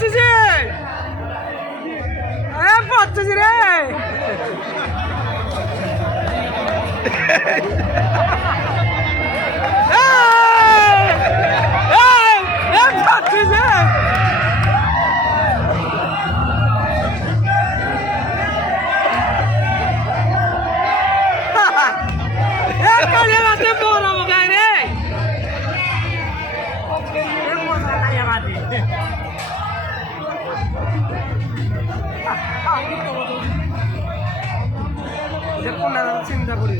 পড়তেছি পড়তেছি রে চিন্তা করি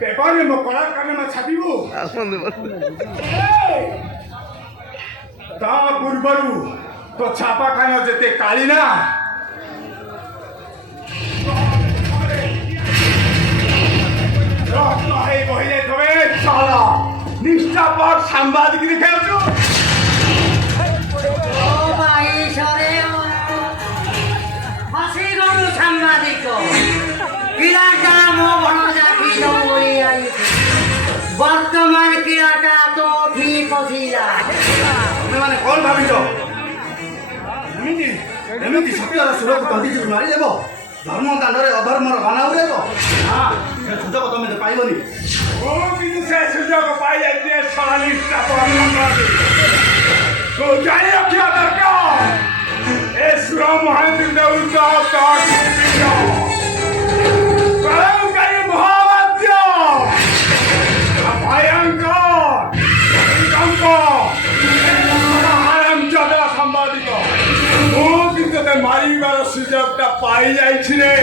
পেপারে মকড়ার কানে মা ছাপিব তা পূର୍ବରୁ তো ছাপা খানা যেতে কালি না বহিলে তবে চলা নিষ্ঠাপর সাংবাদিক খেলছ সাংবাদিক বর্তমান ক্রীড়াটা তো ঠিক অছিলা মানে কোন ভাবিছ এମିତି ସତ୍ୟର ସୁରକୁ ତଣ୍ଟିକୁ ମାରିଦେବ ଧର୍ମ ଦାଣ୍ଡରେ ଅଧର୍ମର ବାନା ଉଡ଼େଇବ ନା ସେ ସୁଯୋଗ ତମେ ତ ପାଇବନି କିନ୍ତୁ ସେ ସୁଯୋଗ ପାଇଯାଇଛି ତୁ ଜାଣି ରଖିବା ଦରକାର ଏ ସୁର ମହାନ୍ତି ଦେଉଛ ପ୍ରଳୟକାରୀ ମହାବାଦ୍ୟ ଭୟଙ୍କର ସାମ୍ବାଦିକ ମୁଁ କିନ୍ତୁ ତତେ ମାରିବାର ସୁଯୋଗଟା ପାଇଯାଇଛି ରେ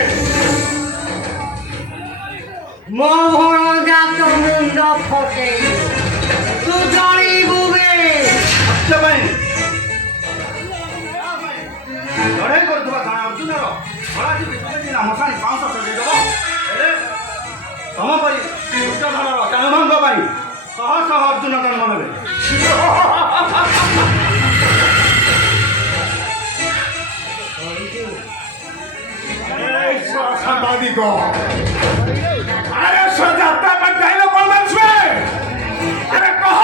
ମୋ ଭଣଜା ତ ମୁଣ୍ଡ ଫଟେଇ ତୁ ଜଣିବୁ ବେ ସତ୍ୟ ପାଇଁ ଲଢ଼େଇ କରୁଥିବା ଜଣେ ଅର୍ଜୁନର ଫଳାଟି ବିକୁବେଦିନ ମଶାଣି ପାଉଁଶ ସଜେଇଦେବ ହେଲେ ତମ ପରି ଦୁର୍ଯ୍ୟୋଧନର ଚାହୁଭଙ୍ଗ ପାଇଁ ଶହ ଶହ ଅର୍ଜୁନ ଜନ୍ମ ନେବେ ସାମ୍ବାଦିକ ଆରେ ଯାତ୍ରା ପାଇଁ ଯାଇଲ କ'ଣ ମାରିଛେ ଆରେ କହ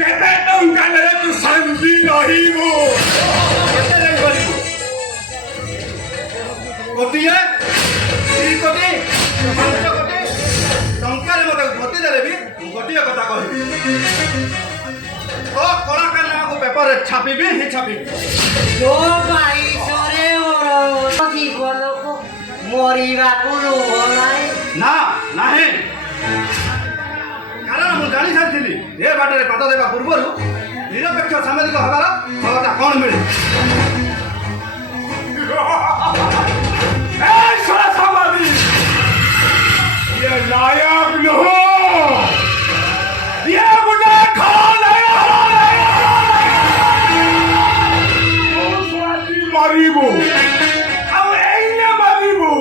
କେତେ ଟଙ୍କା ନେଲେ ତୁ ଶାନ୍ତି ରହିବୁ କେତେ ନେଇପାରିବୁ ଗୋଟିଏ 2 କୋଟି 5 କୋଟି ଟଙ୍କାରେ ମୋତେ ଗତି ଦେଲେ ବି ମୁଁ ଗୋଟିଏ କଥା କହିବି ଓ କଳାକାର ନାମକୁ ପେପରରେ ଛାପିବି ହିଁ ଛାପିବି ତୋ ବାଇଶରେ ଜୀବନକୁ ମରିବାକୁ ଲୋଭ ନାହିଁ ନା ନାହିଁ କାରଣ ମୁଁ ଜାଣି ସାରିଥିଲି ଏ ବାଟରେ ପାଦ ଦେବା ପୂର୍ବରୁ ନିରପେକ୍ଷ ସାମ୍ବାଦିକ ହେବାର ଫଳଟା କ'ଣ ମିଳେ ସାମ୍ବାଦିକ ଇଏ ଲାୟକ ନୁହଁ ଇଏ ଗୋଟେ ମାରିବୁ ଆଉ ଏଇନେ ମାରିବୁ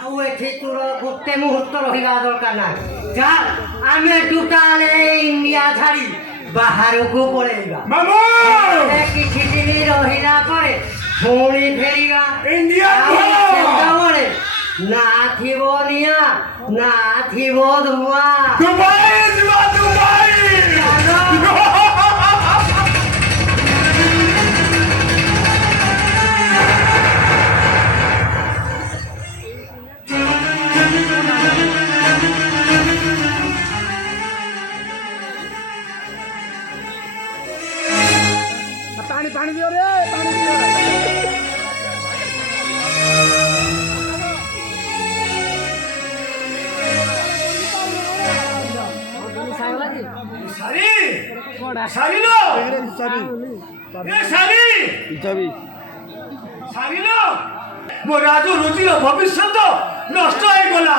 ଆଉ ଏଠି ତୋର ଗୋଟେ ମୁହୂର୍ତ୍ତ ରହିବା ଦରକାର ନାହିଁ। ଚାଲ ଆମେ ଟୋଟାଲ ଇଣ୍ଡିଆ ଛାଡ଼ି ବାହାରକୁ ପଳେଇବା। କିଛି ଦିନ ରହିଲା ପରେ ପୁଣି ଫେରିବା। ଇଣ୍ଡିଆ ସେତେବେଳେ ନା ଥିବ ନିଆଁ ନା ଥିବ ଧୂଆଁ। ଦୁବାଇ ଯିବା ଦୁବାଇ। ପାଣି ଦିଅ ରେ ପାଣି ଦିଅ। ସାରି ସାରିଲ ସାରି ସାରିଲ ମୋ ରାଜୁ ରୁଚିର ଭବିଷ୍ୟତ ନଷ୍ଟ ହେଇଗଲା।